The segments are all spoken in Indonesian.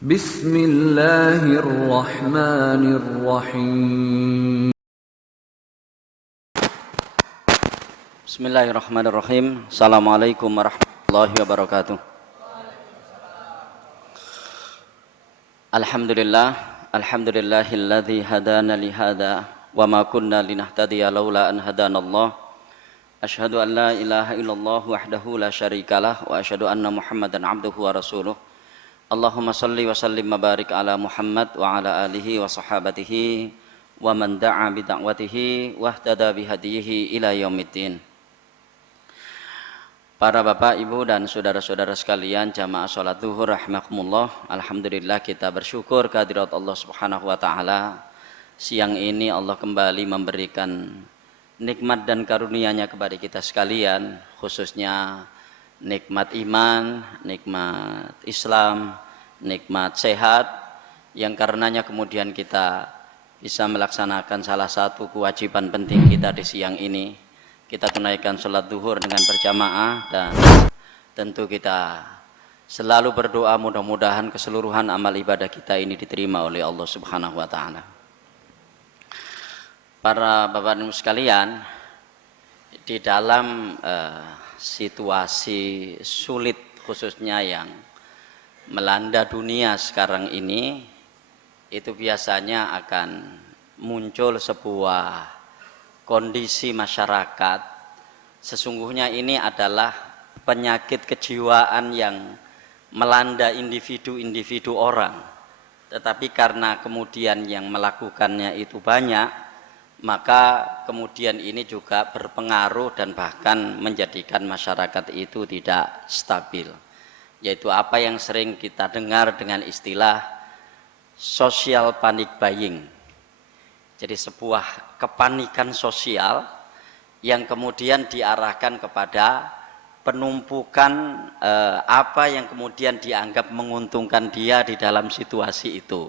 Bismillahirrahmanirrahim. Bismillahirrahmanirrahim. Assalamualaikum warahmatullahi wabarakatuh. Alhamdulillahilladzi hadana li hadza wa ma kunna linahtadiya laula an hadanallah. Asyhadu an la ilaha illallah wahdahu la syarikalah wa asyhadu anna Muhammadan abduhu wa rasuluh. Allahumma salli wa sallim wa barik ala Muhammad wa ala alihi wa sahabatihi wa man da'a bi da'watihi wa ihtada bi hadiyihi ila yaumiddin. Para bapak, ibu dan saudara-saudara sekalian, jamaah salat zuhur rahimakumullah. Alhamdulillah kita bersyukur kehadirat Allah Subhanahu wa taala. Siang ini Allah kembali memberikan nikmat dan karunia-Nya kepada kita sekalian, khususnya nikmat iman, nikmat Islam, nikmat sehat, yang karenanya kemudian kita bisa melaksanakan salah satu kewajiban penting kita di siang ini. Kita tunaikan sholat zuhur dengan berjamaah, dan tentu kita selalu berdoa mudah-mudahan keseluruhan amal ibadah kita ini diterima oleh Allah Subhanahu wa taala. Para bapak dan ibu sekalian, di dalam situasi sulit khususnya yang melanda dunia sekarang ini, itu biasanya akan muncul sebuah kondisi masyarakat. Sesungguhnya ini adalah penyakit kejiwaan yang melanda individu-individu orang, tetapi karena kemudian yang melakukannya itu banyak, maka kemudian ini juga berpengaruh dan bahkan menjadikan masyarakat itu tidak stabil, yaitu apa yang sering kita dengar dengan istilah social panic buying. Jadi sebuah kepanikan sosial yang kemudian diarahkan kepada penumpukan apa yang kemudian dianggap menguntungkan dia di dalam situasi itu.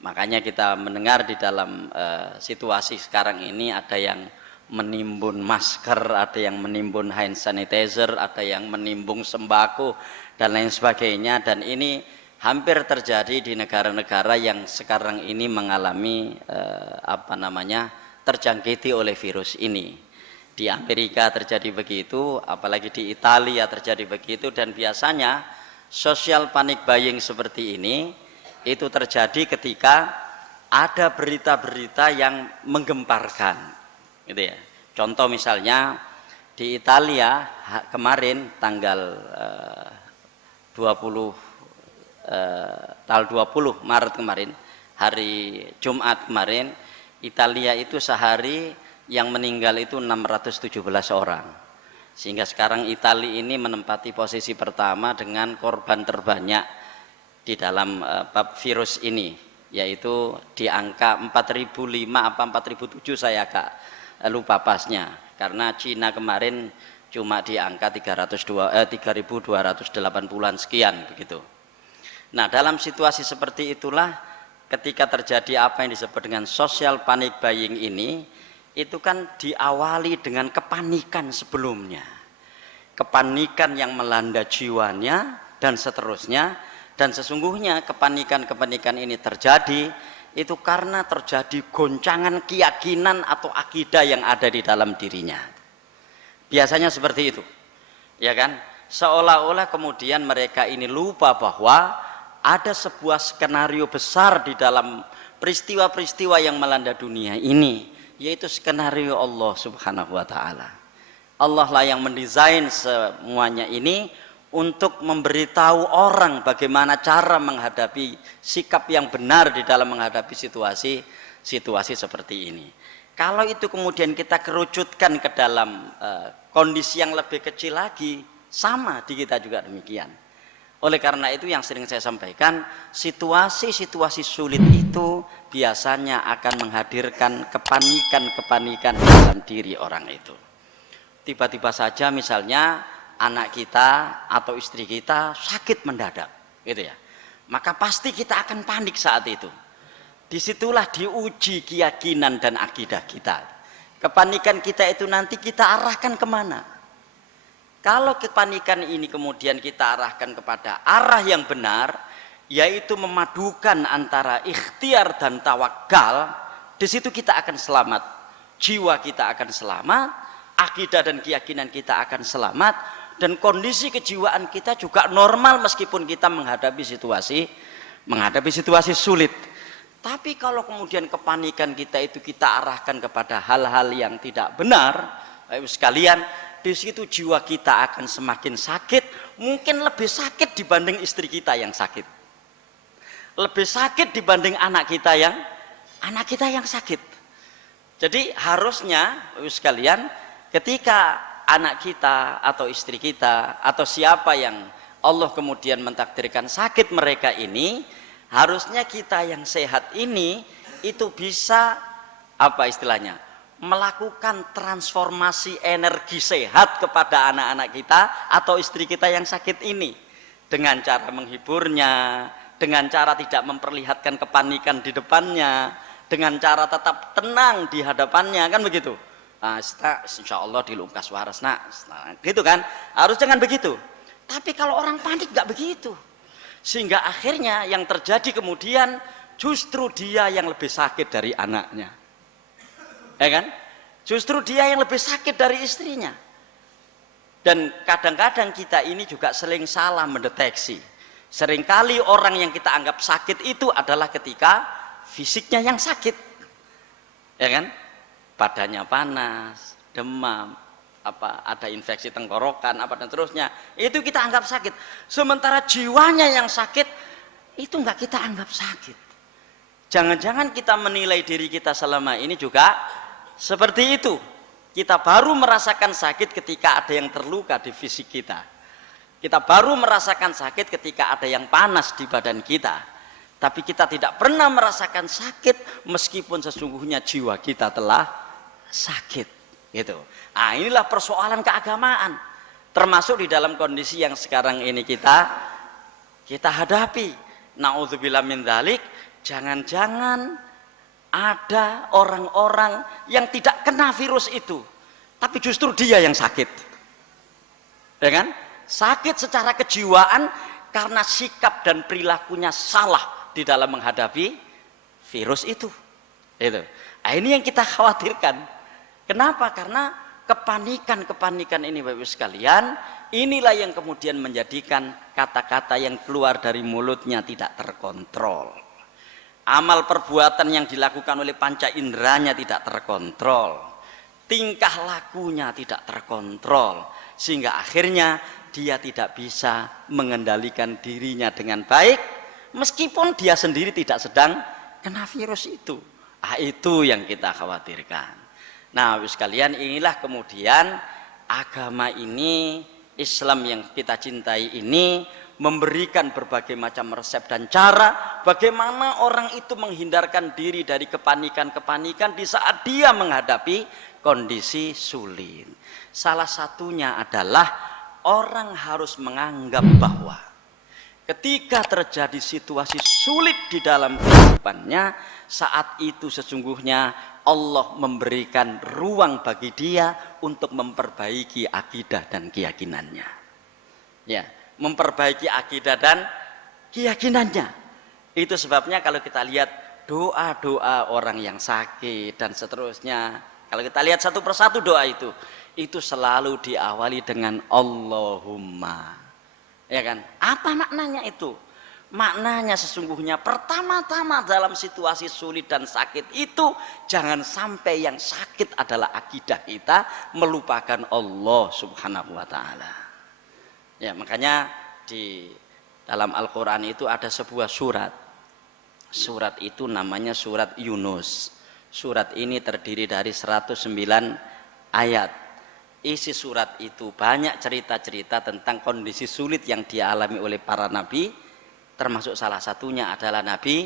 Makanya kita mendengar di dalam situasi sekarang ini ada yang menimbun masker, ada yang menimbun hand sanitizer, ada yang menimbun sembako dan lain sebagainya, dan ini hampir terjadi di negara-negara yang sekarang ini mengalami terjangkiti oleh virus ini. Di Amerika terjadi begitu, apalagi di Italia terjadi begitu, dan biasanya social panic buying seperti ini itu terjadi ketika ada berita-berita yang menggemparkan, gitu ya. Contoh misalnya di Italia kemarin tanggal 20 Maret kemarin, hari Jumat kemarin, Italia itu sehari yang meninggal itu 617 orang. Sehingga sekarang Italia ini menempati posisi pertama dengan korban terbanyak di dalam bab virus ini, yaitu di angka 4.005 apa 4.007, saya agak lupa pasnya, karena Cina kemarin cuma di angka 3.280-an sekian begitu. Nah, dalam situasi seperti itulah ketika terjadi apa yang disebut dengan social panic buying ini, itu kan diawali dengan kepanikan sebelumnya, kepanikan yang melanda jiwanya dan seterusnya. Dan sesungguhnya kepanikan-kepanikan ini terjadi itu karena terjadi goncangan keyakinan atau akidah yang ada di dalam dirinya. Biasanya seperti itu, ya kan? Seolah-olah kemudian mereka ini lupa bahwa ada sebuah skenario besar di dalam peristiwa-peristiwa yang melanda dunia ini, yaitu skenario Allah Subhanahu wa taala. Allah lah yang mendesain semuanya ini untuk memberitahu orang bagaimana cara menghadapi sikap yang benar di dalam menghadapi situasi seperti ini. Kalau itu kemudian kita kerucutkan ke dalam kondisi yang lebih kecil lagi, sama di kita juga demikian. Oleh karena itu yang sering saya sampaikan, situasi-situasi sulit itu biasanya akan menghadirkan kepanikan dalam diri orang itu. Tiba-tiba saja misalnya anak kita atau istri kita sakit mendadak, gitu ya. Maka pasti kita akan panik saat itu. Disitulah diuji keyakinan dan akidah kita. Kepanikan kita itu nanti kita arahkan kemana? Kalau kepanikan ini kemudian kita arahkan kepada arah yang benar, yaitu memadukan antara ikhtiar dan tawakal, di situ kita akan selamat. Jiwa kita akan selamat, akidah dan keyakinan kita akan selamat, dan kondisi kejiwaan kita juga normal meskipun kita menghadapi situasi sulit. Tapi kalau kemudian kepanikan kita itu kita arahkan kepada hal-hal yang tidak benar, Bapak sekalian, di situ jiwa kita akan semakin sakit, mungkin lebih sakit dibanding istri kita yang sakit. Lebih sakit dibanding anak kita yang sakit. Jadi harusnya Bapak sekalian, ketika anak kita atau istri kita atau siapa yang Allah kemudian mentakdirkan sakit mereka ini, harusnya kita yang sehat ini itu bisa apa istilahnya, melakukan transformasi energi sehat kepada anak-anak kita atau istri kita yang sakit ini dengan cara menghiburnya, dengan cara tidak memperlihatkan kepanikan di depannya, dengan cara tetap tenang di hadapannya, kan begitu. Nah, insya Allah dilungkas waras nak, gitu kan, harus jangan begitu. Tapi kalau orang panik nggak begitu, sehingga akhirnya yang terjadi kemudian justru dia yang lebih sakit dari anaknya, ya kan, justru dia yang lebih sakit dari istrinya. Dan kadang-kadang kita ini juga sering salah mendeteksi. Seringkali orang yang kita anggap sakit itu adalah ketika fisiknya yang sakit, ya kan, badannya panas, demam, ada infeksi tenggorokan, dan terusnya, itu kita anggap sakit. Sementara jiwanya yang sakit itu enggak kita anggap sakit. Jangan-jangan kita menilai diri kita selama ini juga seperti itu. Kita baru merasakan sakit ketika ada yang terluka di fisik kita. Kita baru merasakan sakit ketika ada yang panas di badan kita. Tapi kita tidak pernah merasakan sakit meskipun sesungguhnya jiwa kita telah sakit. Gitu. Nah, inilah persoalan keagamaan. Termasuk di dalam kondisi yang sekarang ini kita hadapi. Na'udzubillah min dzalik, jangan-jangan ada orang-orang yang tidak kena virus itu, tapi justru dia yang sakit. Ya kan? Sakit secara kejiwaan karena sikap dan perilakunya salah di dalam menghadapi virus itu. Nah, ini yang kita khawatirkan. Kenapa? Karena kepanikan ini Bapak Ibu sekalian, inilah yang kemudian menjadikan kata-kata yang keluar dari mulutnya tidak terkontrol. Amal perbuatan yang dilakukan oleh panca inderanya tidak terkontrol. Tingkah lakunya tidak terkontrol. Sehingga akhirnya dia tidak bisa mengendalikan dirinya dengan baik meskipun dia sendiri tidak sedang kena virus itu. Itu yang kita khawatirkan. Nah, sekalian, inilah kemudian agama ini, Islam yang kita cintai ini memberikan berbagai macam resep dan cara bagaimana orang itu menghindarkan diri dari kepanikan-kepanikan di saat dia menghadapi kondisi sulit. Salah satunya adalah orang harus menganggap bahwa ketika terjadi situasi sulit di dalam kehidupannya, saat itu sesungguhnya Allah memberikan ruang bagi dia untuk memperbaiki akidah dan keyakinannya. Ya, memperbaiki akidah dan keyakinannya. Itu sebabnya kalau kita lihat doa-doa orang yang sakit dan seterusnya, kalau kita lihat satu persatu doa itu selalu diawali dengan Allahumma. Ya kan? Apa maknanya itu? Maknanya sesungguhnya pertama-tama dalam situasi sulit dan sakit itu jangan sampai yang sakit adalah akidah kita melupakan Allah Subhanahu wa taala. Ya, makanya di dalam Al-Qur'an itu ada sebuah surat. Surat itu namanya surat Yunus. Surat ini terdiri dari 109 ayat. Isi surat itu banyak cerita-cerita tentang kondisi sulit yang dialami oleh para nabi, termasuk salah satunya adalah Nabi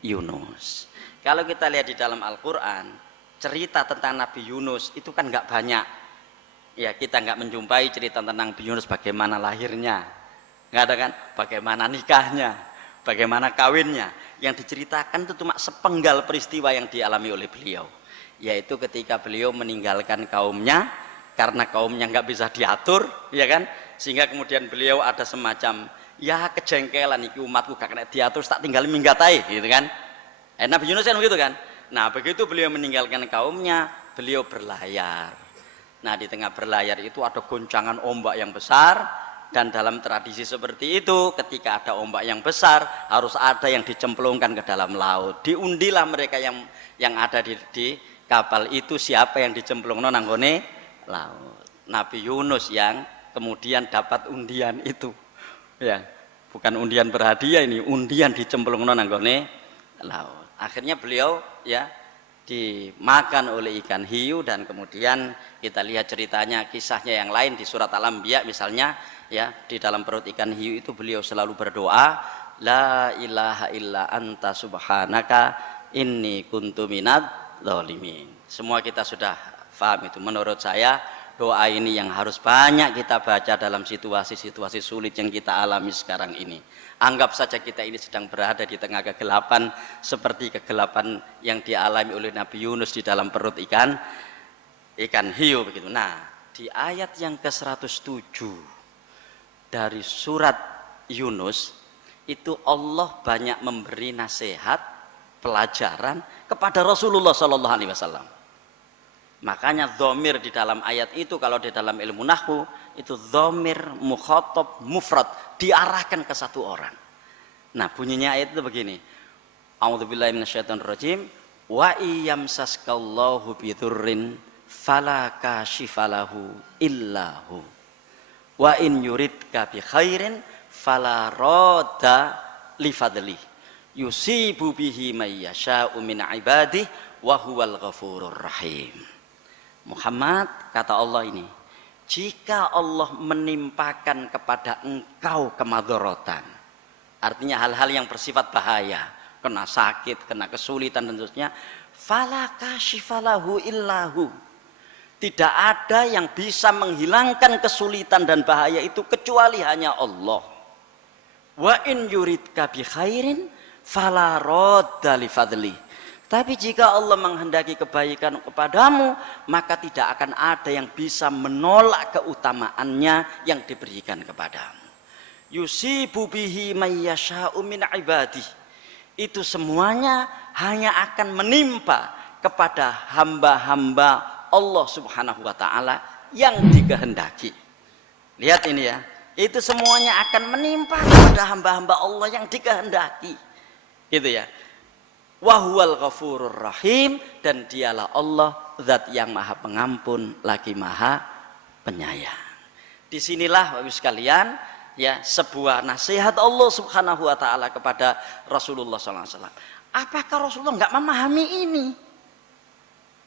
Yunus. Kalau kita lihat di dalam Al-Quran, cerita tentang Nabi Yunus itu kan nggak banyak. Ya, kita nggak menjumpai cerita tentang Nabi Yunus bagaimana lahirnya, nggak ada kan? Bagaimana nikahnya, bagaimana kawinnya. Yang diceritakan itu cuma sepenggal peristiwa yang dialami oleh beliau, yaitu ketika beliau meninggalkan kaumnya karena kaumnya nggak bisa diatur, ya kan? Sehingga kemudian beliau ada semacam ya kejengkelan iki umatku gak kena diatur tak tinggal minggat ae gitu kan. Nabi Yunus kan begitu kan. Nah begitu beliau meninggalkan kaumnya, beliau berlayar. Nah di tengah berlayar itu ada goncangan ombak yang besar, dan dalam tradisi seperti itu ketika ada ombak yang besar harus ada yang dicemplungkan ke dalam laut. Diundilah mereka yang ada di kapal itu siapa yang dicemplungno nanggone laut. Nabi Yunus yang kemudian dapat undian itu. Ya, bukan undian berhadiah ini, undian dicemplungno nanggone laut. Akhirnya beliau ya dimakan oleh ikan hiu, dan kemudian kita lihat ceritanya, kisahnya yang lain di surat Al-Anbiya misalnya ya, di dalam perut ikan hiu itu beliau selalu berdoa, la ilaha illa anta subhanaka inni kuntu minadz dzalimin. Semua kita sudah paham itu. Menurut saya doa ini yang harus banyak kita baca dalam situasi-situasi sulit yang kita alami sekarang ini. Anggap saja kita ini sedang berada di tengah kegelapan seperti kegelapan yang dialami oleh Nabi Yunus di dalam perut ikan hiu begitu. Nah, di ayat yang ke-107 dari surat Yunus itu Allah banyak memberi nasihat, pelajaran kepada Rasulullah sallallahu alaihi wasallam. Makanya dhamir di dalam ayat itu kalau di dalam ilmu nahwu itu dhamir mukhatab mufrad, diarahkan ke satu orang. Nah, bunyinya ayat itu begini. A'udzubillahi minasyaitonirrajim. Wa iyamsaskallahu bidurrin fala kashifalahu illahu. Wa in yuridka bi khairin fala radda li fadli. Yusibu bihi may yasha'u min ibadihi wa huwal ghafurur rahim. Muhammad, kata Allah ini, jika Allah menimpakan kepada engkau kemadharatan, artinya hal-hal yang bersifat bahaya, kena sakit, kena kesulitan dan seterusnya, fala kashifalahu illahu, tidak ada yang bisa menghilangkan kesulitan dan bahaya itu kecuali hanya Allah. Wa in yuridka bi khairin fala radda li fadli. Tapi jika Allah menghendaki kebaikan kepadamu, maka tidak akan ada yang bisa menolak keutamaannya yang diberikan kepadamu. Yusibu bihi may yasha'u min ibadihi. Itu semuanya hanya akan menimpa kepada hamba-hamba Allah Subhanahu wa taala yang dikehendaki. Lihat ini ya. Itu semuanya akan menimpa kepada hamba-hamba Allah yang dikehendaki. Gitu ya. Wahuwal ghafurur rahim, dan dialah Allah zat yang maha pengampun lagi maha penyayang. Disinilah Bapak Ibu sekalian ya sebuah nasihat Allah Subhanahu wa taala kepada Rasulullah SAW. Apakah Rasulullah nggak memahami ini?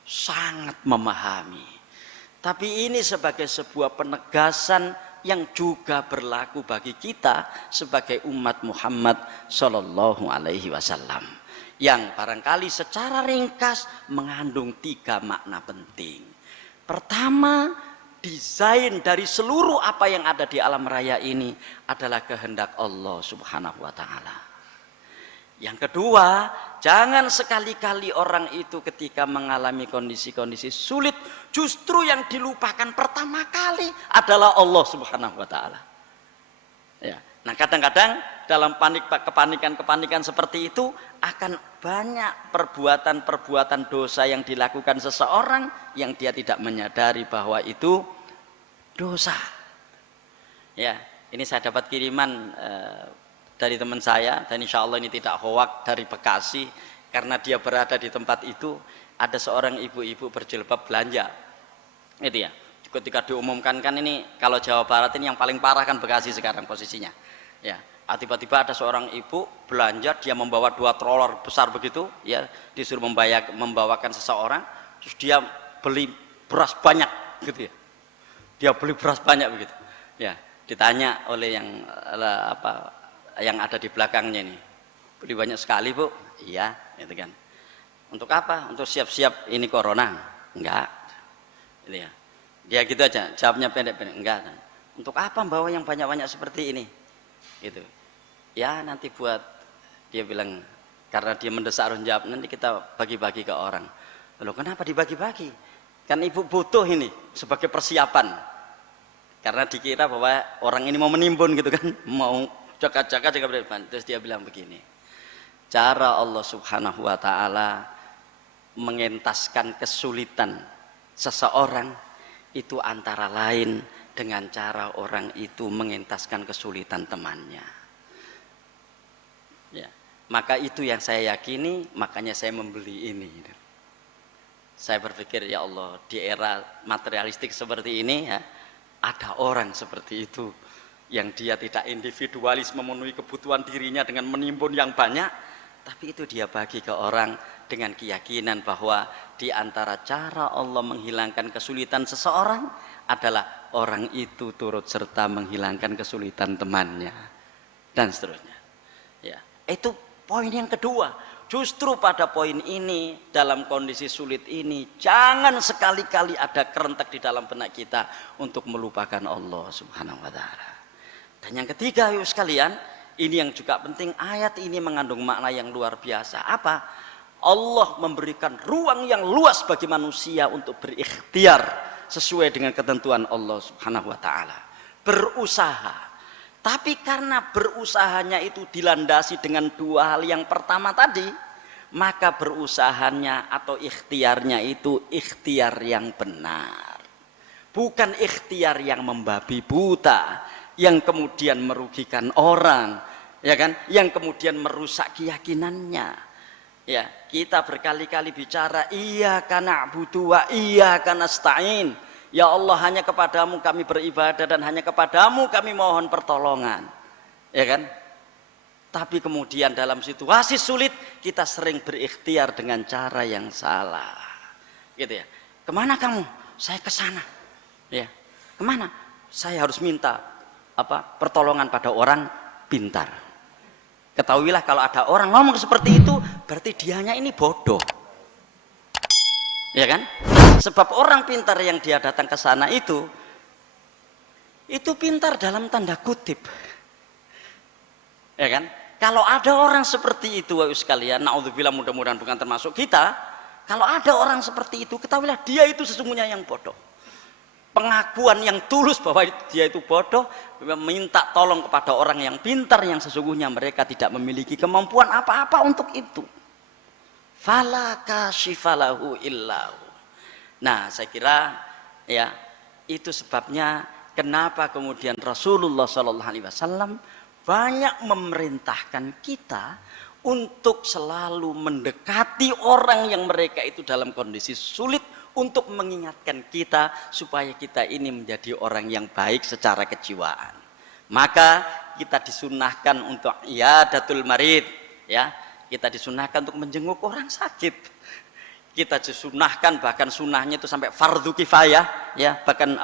Sangat memahami. Tapi ini sebagai sebuah penegasan yang juga berlaku bagi kita sebagai umat Muhammad sallallahu alaihi wasallam. Yang barangkali secara ringkas mengandung 3 makna penting. Pertama, desain dari seluruh apa yang ada di alam raya ini adalah kehendak Allah Subhanahu wa taala. Yang kedua, jangan sekali-kali orang itu ketika mengalami kondisi-kondisi sulit, justru yang dilupakan pertama kali adalah Allah Subhanahu wa taala. Ya. Nah, kadang-kadang dalam kepanikan seperti itu akan banyak perbuatan-perbuatan dosa yang dilakukan seseorang yang dia tidak menyadari bahwa itu dosa. Ya, ini saya dapat kiriman dari teman saya, dan insya Allah ini tidak hoak, dari Bekasi, karena dia berada di tempat itu. Ada seorang ibu-ibu berjilbab belanja, itu ya. Ketika diumumkan kan ini kalau Jawa Barat ini yang paling parah kan Bekasi sekarang posisinya. Ya, tiba-tiba ada seorang ibu belanja, dia membawa 2 troller besar begitu, ya, disuruh membawakan seseorang, terus dia beli beras banyak, gitu ya. Dia beli beras banyak begitu, ya. Ditanya oleh yang ada di belakangnya ini, beli banyak sekali bu? Iya, gitu kan. Untuk apa? Untuk siap-siap ini corona? Enggak, gitu ya. Dia gitu aja, jawabnya pendek-pendek, enggak. Untuk apa bawa yang banyak-banyak seperti ini? Gitu. Ya nanti buat, dia bilang, karena dia mendesak harus jawab, nanti kita bagi-bagi ke orang. Lalu kenapa dibagi-bagi? Kan ibu butuh ini sebagai persiapan. Karena dikira bahwa orang ini mau menimbun gitu kan, mau jaga-jaga terus dia bilang begini, cara Allah Subhanahu wa taala mengentaskan kesulitan seseorang itu antara lain dengan cara orang itu mengentaskan kesulitan temannya. Ya, maka itu yang saya yakini, makanya saya membeli ini. Saya berpikir, ya Allah, di era materialistik seperti ini ya, ada orang seperti itu yang dia tidak individualis memenuhi kebutuhan dirinya dengan menimbun yang banyak, tapi itu dia bagi ke orang dengan keyakinan bahwa di antara cara Allah menghilangkan kesulitan seseorang adalah orang itu turut serta menghilangkan kesulitan temannya dan seterusnya. Ya, itu poin yang kedua. Justru pada poin ini, dalam kondisi sulit ini, jangan sekali-kali ada kerentak di dalam benak kita untuk melupakan Allah Subhanahu wa taala. Dan yang ketiga, yuk sekalian, ini yang juga penting, ayat ini mengandung makna yang luar biasa. Apa? Allah memberikan ruang yang luas bagi manusia untuk berikhtiar sesuai dengan ketentuan Allah Subhanahu wa taala. Berusaha. Tapi karena berusahanya itu dilandasi dengan dua hal yang pertama tadi, maka berusahanya atau ikhtiarnya itu ikhtiar yang benar. Bukan ikhtiar yang membabi buta, yang kemudian merugikan orang, ya kan? Yang kemudian merusak keyakinannya. Ya, kita berkali-kali bicara iyyaka na'budu wa iyyaka nasta'in. Ya Allah, hanya kepadamu kami beribadah dan hanya kepadamu kami mohon pertolongan, ya kan? Tapi kemudian dalam situasi sulit kita sering berikhtiar dengan cara yang salah, gitu ya. Kemana kamu? Saya ke sana, ya. Kemana? Saya harus minta pertolongan pada orang pintar. Ketahuilah kalau ada orang ngomong seperti itu, berarti dianya ini bodoh, ya kan? Sebab orang pintar yang dia datang ke sana itu pintar dalam tanda kutip, ya kan? Kalau ada orang seperti itu, sekalian, naudzubillah, mudah-mudahan bukan termasuk kita. Kalau ada orang seperti itu, ketahuilah dia itu sesungguhnya yang bodoh. Pengakuan yang tulus bahwa dia itu bodoh, minta tolong kepada orang yang pintar yang sesungguhnya mereka tidak memiliki kemampuan apa-apa untuk itu. Fala kashifalahu illahu. Nah, saya kira ya itu sebabnya kenapa kemudian Rasulullah SAW banyak memerintahkan kita untuk selalu mendekati orang yang mereka itu dalam kondisi sulit, untuk mengingatkan kita supaya kita ini menjadi orang yang baik secara kejiwaan. Maka kita disunahkan untuk iyadatul marid, ya, kita disunahkan untuk menjenguk orang sakit. Kita disunahkan, bahkan sunahnya itu sampai fardhu kifayah, ya, bahkan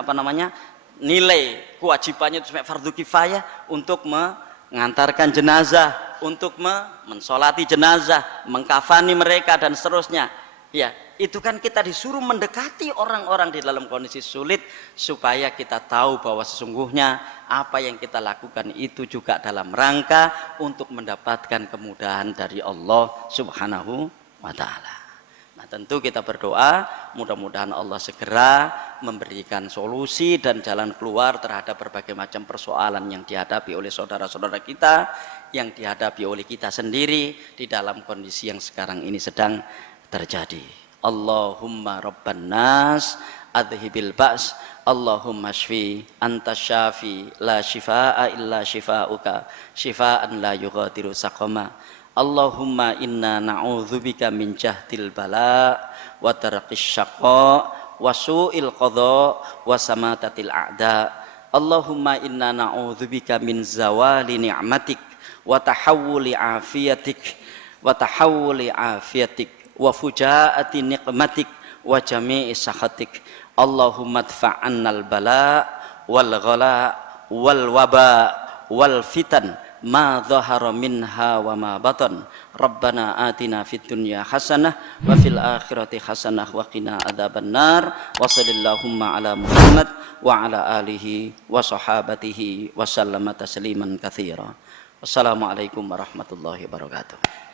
nilai kewajibannya itu sampai fardhu kifayah untuk mengantarkan jenazah, untuk mensolati jenazah, mengkafani mereka dan seterusnya. Ya, itu kan kita disuruh mendekati orang-orang di dalam kondisi sulit supaya kita tahu bahwa sesungguhnya apa yang kita lakukan itu juga dalam rangka untuk mendapatkan kemudahan dari Allah Subhanahu wa taala. Nah, tentu kita berdoa mudah-mudahan Allah segera memberikan solusi dan jalan keluar terhadap berbagai macam persoalan yang dihadapi oleh saudara-saudara kita, yang dihadapi oleh kita sendiri di dalam kondisi yang sekarang ini sedang terjadi. Allahumma rabban nas adhibil ba's, Allahumma shfi anta syafi la shifaa illa shifauka shifaan la yughadiru saqama. Allahumma inna na'udzubika min jahdil bala wa tarqis syaqa wa su'il qadha wa samatatil a'da. Allahumma inna na'udzubika min zawali ni'matik wa tahawuli afiyatik wa fujaati niqmatik wa jami'i sakhatik. Allahumma dfa'annal bala wal ghala wal waba wal fitan ma dhahara minha wa ma batan. Rabbana atina fid dunya hasanah wa fil akhirati hasanah wa qina adzabannar. Wa shallallahumma ala Muhammad wa ala alihi wa sahabatihi wa sallama tasliman katsira. Wassalamualaikum warahmatullahi wabarakatuh.